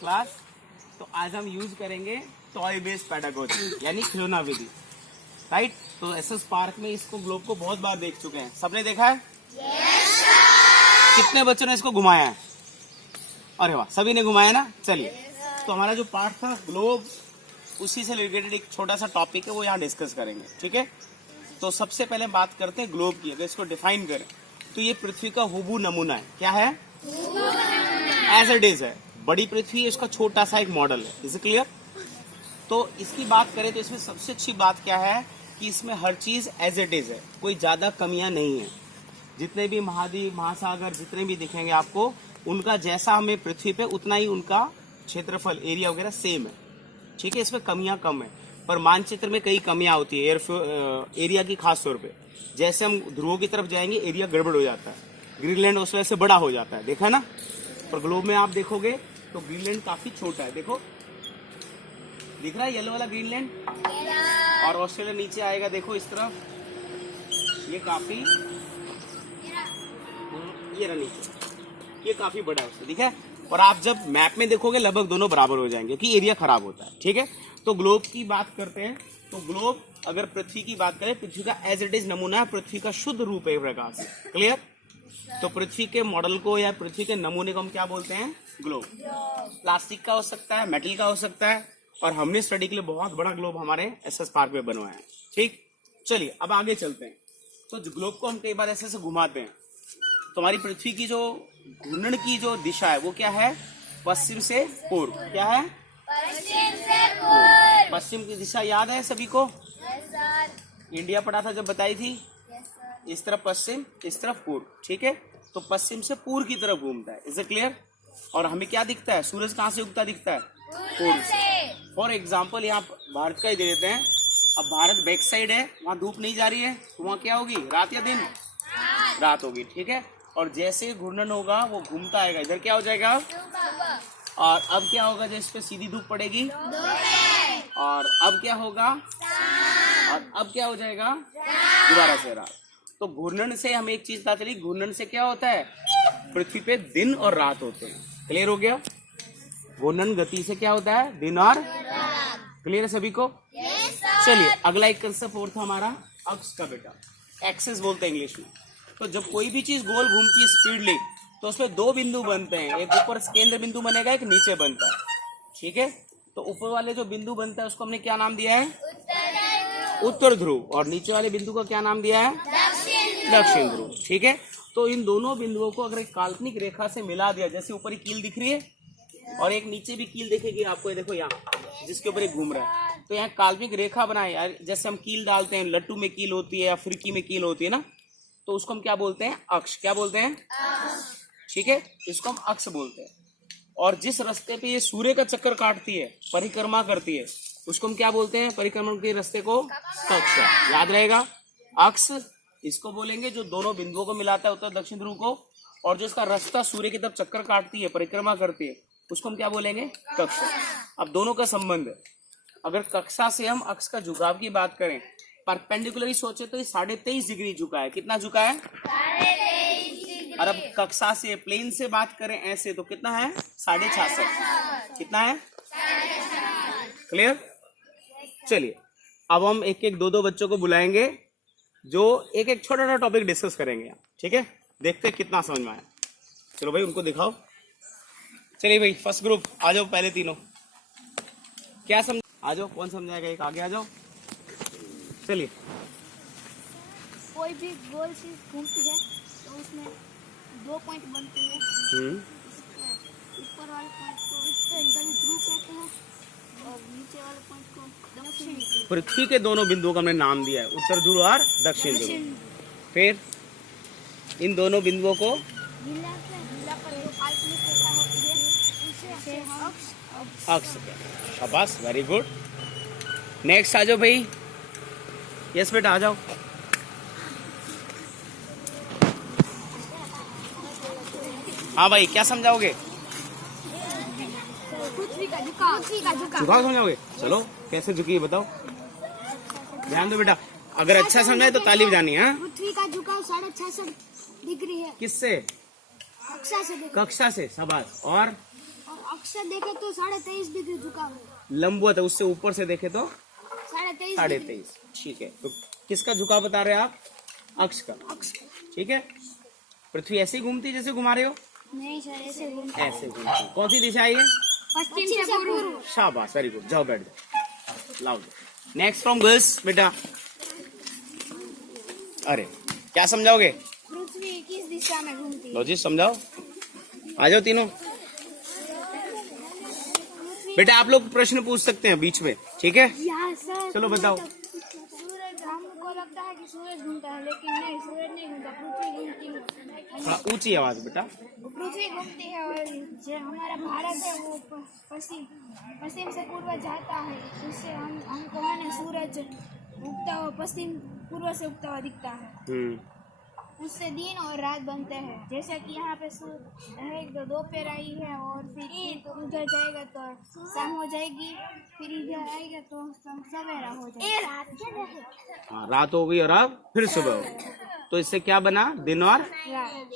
Class. तो आज हम यूज करेंगे टॉय बेस्ड पेडागोजी यानी खिलौना विधि, राइट। तो एसएस पार्क में इसको ग्लोब को बहुत बार देख चुके हैं, सबने देखा है? कितने बच्चों ने इसको घुमाया है? अरे वाह, सभी ने घुमाया ना। चलिए, तो हमारा जो पार्ट था ग्लोब, उसी से रिलेटेड एक छोटा सा टॉपिक है, वो यहाँ डिस्कस करेंगे, ठीक है। तो सबसे पहले बात करते हैं ग्लोब की। अगर इसको डिफाइन करें तो ये पृथ्वी का हुबहू नमूना है। क्या है? एज इट इज है। बड़ी पृथ्वी है, इसका छोटा सा एक मॉडल है। Is it clear? तो इसकी बात करें तो इसमें सबसे अच्छी बात क्या है कि इसमें हर चीज एज इट इज है, कोई ज्यादा कमियां नहीं है। जितने भी महाद्वीप, महासागर जितने भी दिखेंगे आपको, उनका जैसा हमें पृथ्वी पे उतना ही उनका क्षेत्रफल, एरिया वगैरह सेम है, ठीक है। इसमें कमियां कम है, पर मानचित्र में कई कमियां होती है एरिया की, खास तौर पे। जैसे हम ध्रुवों की तरफ जाएंगे एरिया गड़बड़ हो जाता है, ग्रीनलैंड उस वजह से बड़ा हो जाता है, देखा ना। पर ग्लोब में आप देखोगे तो ग्रीनलैंड काफी छोटा है, देखो दिख रहा है येलो वाला ग्रीनलैंड। और ऑस्ट्रेलिया नीचे आएगा, देखो इस तरफ, ये काफी, ये रहा नीचे, ये काफी बड़ा है उससे, ठीक है। और आप जब मैप में देखोगे लगभग दोनों बराबर हो जाएंगे क्योंकि एरिया खराब होता है, ठीक है। तो ग्लोब की बात करते हैं, तो ग्लोब अगर पृथ्वी की बात करें, पृथ्वी का एज इट इज नमूना है, पृथ्वी का शुद्ध रूप है, प्रकार से। क्लियर? तो पृथ्वी के मॉडल को या पृथ्वी के नमूने को हम क्या बोलते हैं? ग्लोब। प्लास्टिक का हो सकता है, मेटल का हो सकता है, और हमने स्टडी के लिए बहुत बड़ा ग्लोब हमारे एसएस पार्क में बनवाया है, ठीक। चलिए अब आगे चलते हैं। तो ग्लोब को हम कई बार ऐसे घुमाते हैं, तो हमारी पृथ्वी की जो घूर्णन की जो दिशा है वो क्या है? पश्चिम से पूर्व। क्या है? पश्चिम से पूर्व। पश्चिम की दिशा याद है सभी को? इंडिया पढ़ा था जब बताई थी। इस तरफ पश्चिम, इस तरफ पूर्व, ठीक है। तो पश्चिम से पूर्व की तरफ घूमता है। Is it clear? और हमें क्या दिखता है? सूरज कहाँ से उगता दिखता है? पूर्व से। फॉर एग्जाम्पल यहाँ भारत का ही दे देते हैं। अब भारत बैक साइड है, वहाँ धूप नहीं जा रही है, तो वहाँ क्या होगी? रात या दिन? रात होगी, ठीक है। और जैसे घूर्णन होगा वो घूमता आएगा, इधर क्या हो जाएगा? और अब क्या होगा? जैसे पे सीधी धूप पड़ेगी, और अब क्या होगा? और अब क्या हो जाएगा? दोबारा से रात। तो घूर्णन से हमें एक चीज पता चली, घूर्णन से क्या होता है? पृथ्वी पे दिन और रात होते हैं। क्लियर हो गया? घूर्णन गति से क्या होता है? दिन और रात। क्लियर है सभी को? चलिए अगला एक कंसेप्ट और था हमारा, अक्ष का बेटा, एक्सिस बोलते हैं इंग्लिश में। तो जब कोई भी चीज गोल घूमती है स्पीडली, तो उसमें दो बिंदु बनते हैं, एक ऊपर केंद्र बिंदु बनेगा, एक नीचे बनता है, ठीक है। तो ऊपर वाले जो बिंदु बनता है उसको हमने क्या नाम दिया है? उत्तर ध्रुव। और नीचे वाले बिंदु का क्या नाम दिया है? दक्षिण ध्रुव, ठीक है। तो इन दोनों बिंदुओं को अगर एक काल्पनिक रेखा से मिला दिया, जैसे ऊपर ही कील दिख रही है और एक नीचे भी कील दिखेगी आपको, देखो यहाँ जिसके ऊपर एक घूम रहा है, तो यहाँ काल्पनिक रेखा बनाए। जैसे हम कील डालते हैं, लट्टू में कील होती है या फिरकी में कील होती है ना, तो उसको हम क्या बोलते हैं? अक्ष। क्या बोलते हैं? ठीक है, इसको हम अक्ष बोलते हैं। और जिस रास्ते पे ये सूर्य का चक्कर काटती है, परिक्रमा करती है, उसको हम क्या बोलते हैं? परिक्रमण के रास्ते को कक्षा। याद रहेगा? अक्ष इसको बोलेंगे जो दोनों बिंदुओं को मिलाता है, उत्तर दक्षिण ध्रुव को, और जो इसका रास्ता सूर्य की तरफ चक्कर काटती है, परिक्रमा करती है, उसको हम क्या बोलेंगे? कक्षा। अब दोनों का संबंध है। अगर कक्षा से हम अक्ष का झुकाव की बात करें, परपेंडिकुलरली सोचे तो ये 23.5 डिग्री झुका है। कितना झुका है? 23.5। और अब कक्षा से, प्लेन से बात करें ऐसे, तो कितना है? 66.5। कितना है? क्लियर? चलिए अब हम एक एक दो बच्चों को बुलाएंगे जो एक एक छोटा छोटा टॉपिक डिस्कस करेंगे, ठीक है। देखते हैं कितना समझ में आया। चलो भाई उनको दिखाओ। चलिए भाई फर्स्ट ग्रुप आ जाओ, पहले तीनों क्या समझ, आ जाओ, कौन समझाएगा? एक आगे आ जाओ। चलिए, कोई भी गोल चीज घूमती है तो उसमें 2 पॉइंट बनते हैं। ऊपर वाले पॉइंट को उत्तर ध्रुव कहते हैं और नीचे वाले पॉइंट को दक्षिण ध्रुव। पृथ्वी के दोनों बिंदुओं का हमने नाम दिया है, उत्तर ध्रुव और दक्षिण ध्रुव। फिर इन दोनों बिंदुओं को मिलाकर जो काल्पनिक रेखा होती है उसे हम अक्ष। शाबाश, वेरी गुड। नेक्स्ट आ जाओ भाई। यस बेटा आ जाओ। हाँ भाई क्या समझाओगे? पृथ्वी का झुकाव झुकाव समझाओगे? चलो कैसे झुकी है बताओ, ध्यान दो बेटा। अगर अच्छा समझाए तो ताली बजानी है। पृथ्वी का झुकाव 66 डिग्री है। किससे? कक्षा से। कक्षा से, शाबाश। और अक्ष से देखे तो 23.5 डिग्री झुका हुआ है। लंबवत है, उससे ऊपर से देखे तो 23.5 23.5। ठीक है, तो किसका झुकाव बता रहे हैं आप? अक्ष का। ठीक है, पृथ्वी ऐसे ही घूमती है जैसे घुमा रहे हो? नहीं सर, ऐसे घूमता ऐसे घूमती। कौन सी दिशा है ये? पश्चिम से पूर्व। शाबाश, वेरी गुड। जाओ बैठ जाओ, लाओ। नेक्स्ट फ्रॉम गर्ल्स बेटा। अरे क्या समझाओगे? पृथ्वी किस दिशा में घूमती है? लो जी समझाओ, आ जाओ तीनों। बेटा आप लोग प्रश्न पूछ सकते हैं बीच में, ठीक है? सर चलो बताओ। सूरज, हमको लगता है कि सूरज घूमता है, लेकिन नहीं, सूरज नहीं घूमता, पृथ्वी घूमती है। हाँ, ऊंची आवाज बेटा। पृथ्वी घूमती है और जो हमारा भारत है वो पश्चिम से पूर्व जाता है। उससे हमको है ना सूरज उगता हुआ पश्चिम पूर्व से उगता हुआ दिखता है। उससे दिन और रात बनते हैं। जैसे कि यहाँ पे एक दोपहर आई है और फिर उधर जाएगा तो शाम हो जाएगी, फिर इधर आएगा तो सवेरा हो जाएगा। हाँ, रात हो गई और अब फिर सुबह हो गई, तो इससे क्या बना? दिन और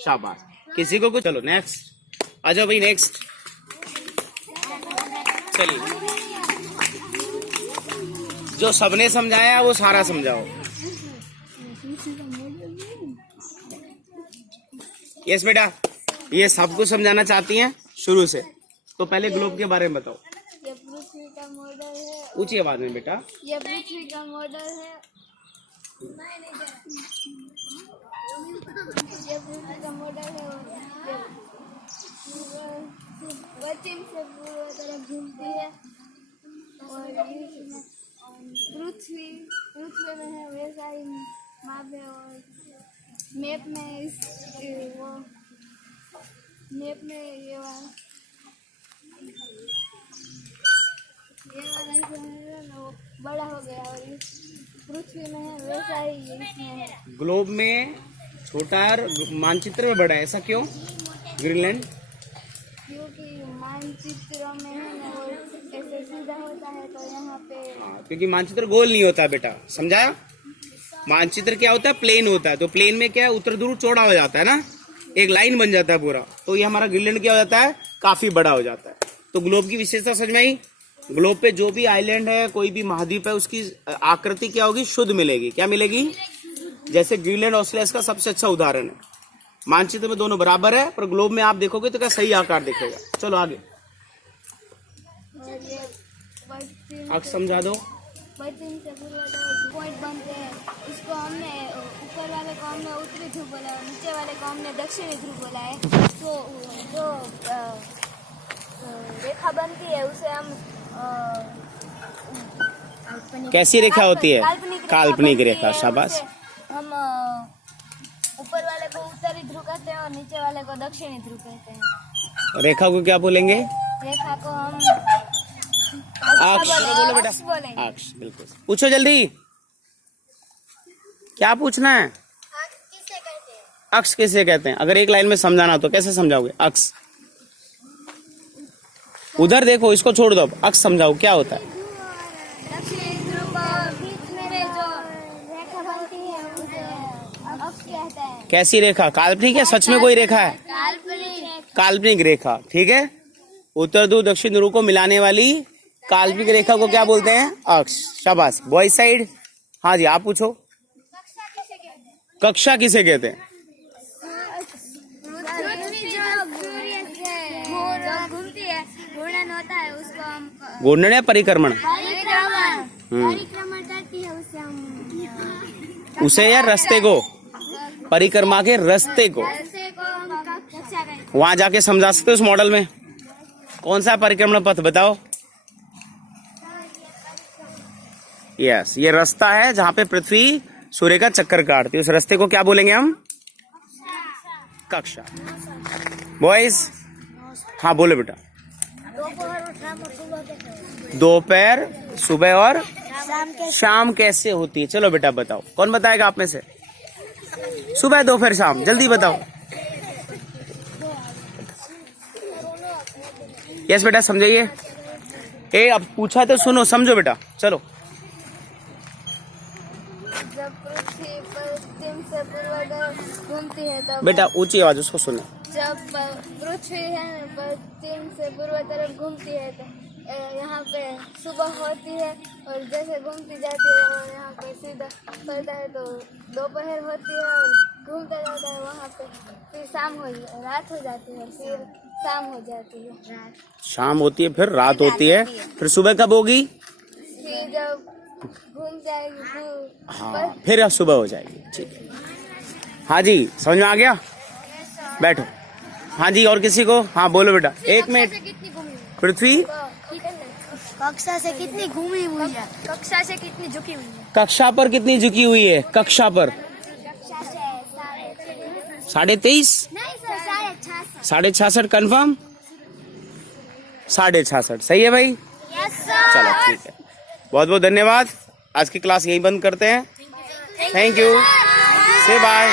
शाबाश। किसी को कुछ? चलो नेक्स्ट आ जाओ भाई, नेक्स्ट चलिए। जो सबने समझाया वो सारा समझाओ। यस बेटा, ये सब कुछ समझाना चाहती हैं शुरू से, तो पहले ग्लोब के बारे में बताओ। ये पृथ्वी का मॉडल है। ऊंची आवाज में बेटा। ये पृथ्वी का मॉडल है। ये पृथ्वी का मॉडल है और पश्चिम से पूर्व तरफ घूमती है और पृथ्वी में है वैसा ही माप है। और मैप में ये वाला जो है ना वो बड़ा हो गया और इस पृथ्वी में है वैसा ही इसमें है। ग्लोब में छोटा और मानचित्र में बड़ा है, ऐसा क्यों? ग्रीनलैंड क्योंकि मानचित्र में है ना वो ऐसे सीधा होता है, तो यहाँ पे क्योंकि मानचित्र गोल नहीं होता बेटा, समझाया? मानचित्र क्या होता है? प्लेन होता है, तो प्लेन में क्या है? उत्तर ध्रुव चौड़ा हो जाता है ना, एक लाइन बन जाता है पूरा, तो ये हमारा ग्रीनलैंड क्या हो जाता है? काफी बड़ा हो जाता है। तो ग्लोब की विशेषता समझ में आई? ग्लोब पे जो भी आइलैंड है, कोई भी महाद्वीप है, उसकी आकृति क्या होगी? शुद्ध मिलेगी। क्या मिलेगी? जैसे ग्रीनलैंड ऑस्ट्रेलिया इसका सबसे अच्छा उदाहरण है। मानचित्र में दोनों बराबर है, पर ग्लोब में आप देखोगे तो क्या सही आकार दिखेगा। चलो आगे, और ये अक्ष समझा दो। पश्चिम से पूर्व पॉइंट बनते हैं। इसको हमने ऊपर वाले को हमने उत्तरी ध्रुव बोला है, नीचे वाले को हमने दक्षिणी ध्रुव बोला है। तो जो रेखा बनती है उसे हम कैसी रेखा होती है? काल्पनिक रेखा। है। शाबाश। हम ऊपर वाले को उत्तरी ध्रुव कहते हैं और नीचे वाले को दक्षिणी ध्रुव कहते हैं। रेखा को क्या बोलेंगे? रेखा को हम अक्ष। बोलो बेटा, बोलेंगे। अक्ष। बिल्कुल, पूछो जल्दी, क्या पूछना है? किसे कहते हैं? अक्ष किसे कहते हैं? अगर एक लाइन में समझाना हो तो कैसे समझाओगे? अक्ष उधर देखो, इसको छोड़ दो, अब अक्ष समझाओ क्या होता है? दक्षिणी ध्रुव के बीच में जो रेखा बनती है उसे अक्ष कहते हैं। कैसी रेखा? काल्पनिक है, सच में कोई रेखा है? काल्पनिक रेखा, ठीक है। उत्तर ध्रुव दक्षिण ध्रुव को मिलाने वाली काल्पनिक रेखा को क्या बोलते हैं? अक्ष। शाबाश। बॉय साइड, हाँ जी आप पूछो। कक्षा किसे कहते हैं? घूमती है, घूर्णन होता है, उसको हम घूर्णन या परिक्रमण? परिक्रमण करती है, उसे हम उसे या रास्ते को? परिक्रमा के रास्ते को ऐसे को हम कक्षा कहते हैं। वहां जाके समझा सकते हो उस मॉडल में? कौन सा परिक्रमण पथ बताओ? यस, ये रास्ता है जहाँ पे पृथ्वी सूर्य का चक्कर काटती है, उस रास्ते को क्या बोलेंगे हम? कक्षा। बॉयज, हाँ बोलो बेटा। दोपहर, सुबह और शाम कैसे होती है? चलो बेटा बताओ, कौन बताएगा आप में से? सुबह, दोपहर, शाम, जल्दी बताओ। यस बेटा समझाइए। ए अब पूछा तो सुनो, समझो बेटा, चलो। जब पृथ्वी पश्चिम से पूर्व घूमती है तब बेटा ऊंची आवाज उसको सुनो। जब पृथ्वी है पश्चिम से पूर्व तरफ घूमती है तो यहाँ पे सुबह होती है और जैसे घूमती जाती है और यहाँ पे सीधा पड़ता है तो दोपहर होती है और घूमता जाता है वहाँ पे फिर रात हो जाती है फिर शाम हो जाती है। शाम होती है फिर रात होती है फिर सुबह कब होगी? फिर जब घूम जाएगी हाँ फिर अब सुबह हो जाएगी। ठीक है, हाँ जी समझ में आ गया? बैठो। हाँ जी और किसी को? हाँ बोलो बेटा। एक मिनट। पृथ्वी कक्षा से कितनी घूमी हुई है? कक्षा से कितनी झुकी हुई है? कक्षा पर कितनी झुकी हुई है? कक्षा पर 23.5 नहीं सर 66 कंफर्म? 66 सही है भाई? Yes sir. चलो ठीक है, बहुत बहुत धन्यवाद। आज की क्लास यहीं बंद करते हैं। थैंक यू, से बाय।